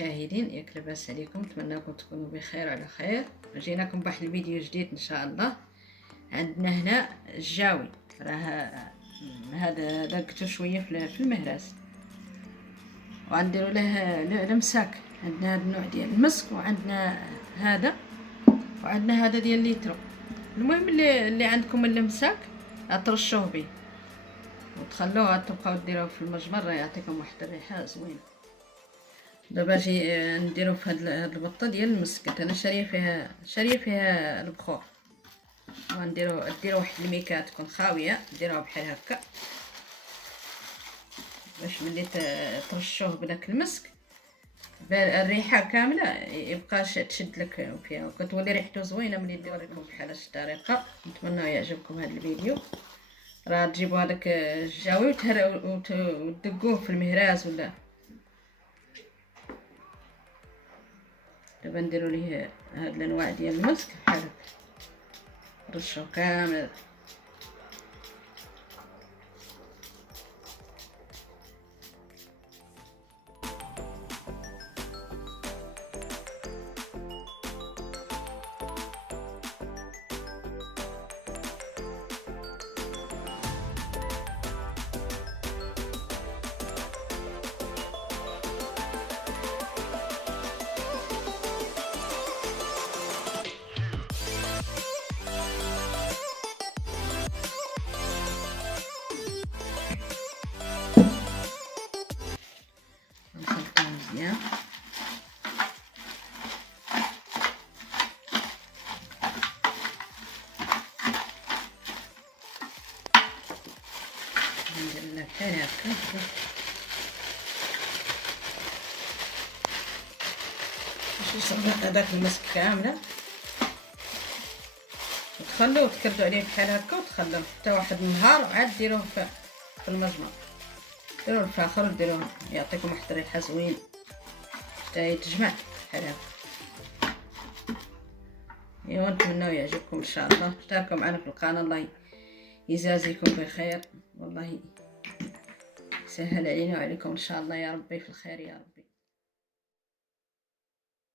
المشاهدين، ياك لاباس عليكم؟ نتمنىكم تكونوا بخير وعلى خير. جيناكم بواحد الفيديو جديد ان شاء الله. عندنا هنا الجاوي، راه هذا دقته شويه في المهراس، وغنديروا له المساك. عندنا هذا النوع ديال المسك، وعندنا هذا ديال الليترو. المهم اللي عندكم المساك ترشوه به وتخلوه، تبقاو ديروه في المجمر، راه يعطيكم واحد الريحه زوينه. دابا جي نديرو في هاد البطه ديال المسك. انا شاريه فيها البخور، ونديرو واحد الميكا تكون خاويه، ديروها بحال هكا باش ملي ترشوه بداك المسك الريحه كامله يبقى تشد لك فيها، وكتولي ريحته زوينه ملي ديروكم بحال هاد الطريقه. نتمنى يعجبكم هذا الفيديو. راه تجيبوا هذاك الجاوي وتدقوه في المهراز ولا. دابا نديرو ليه هاد الانواع ديال المسك بحال هكا، نرشوه كامل. نخلطو مزيان. ندير لها بحال هكا، باش يصبر هذاك المسك كامله، وتخلوه تكردوا عليه بحال هكا، وتخلوه حتى واحد النهار، وعاد ديروه في المجمر، ديروه الفاخر وديروه، يعطيكم واحد الريحه زوينه حتى يتجمع بحال هكا. ايوا نتمنىو يعجبكم ان شاء الله. اشتركوا معنا في القناه، الله يجازيكم بخير، والله يسهل علينا وعليكم ان شاء الله. يا ربي في الخير يا ربي.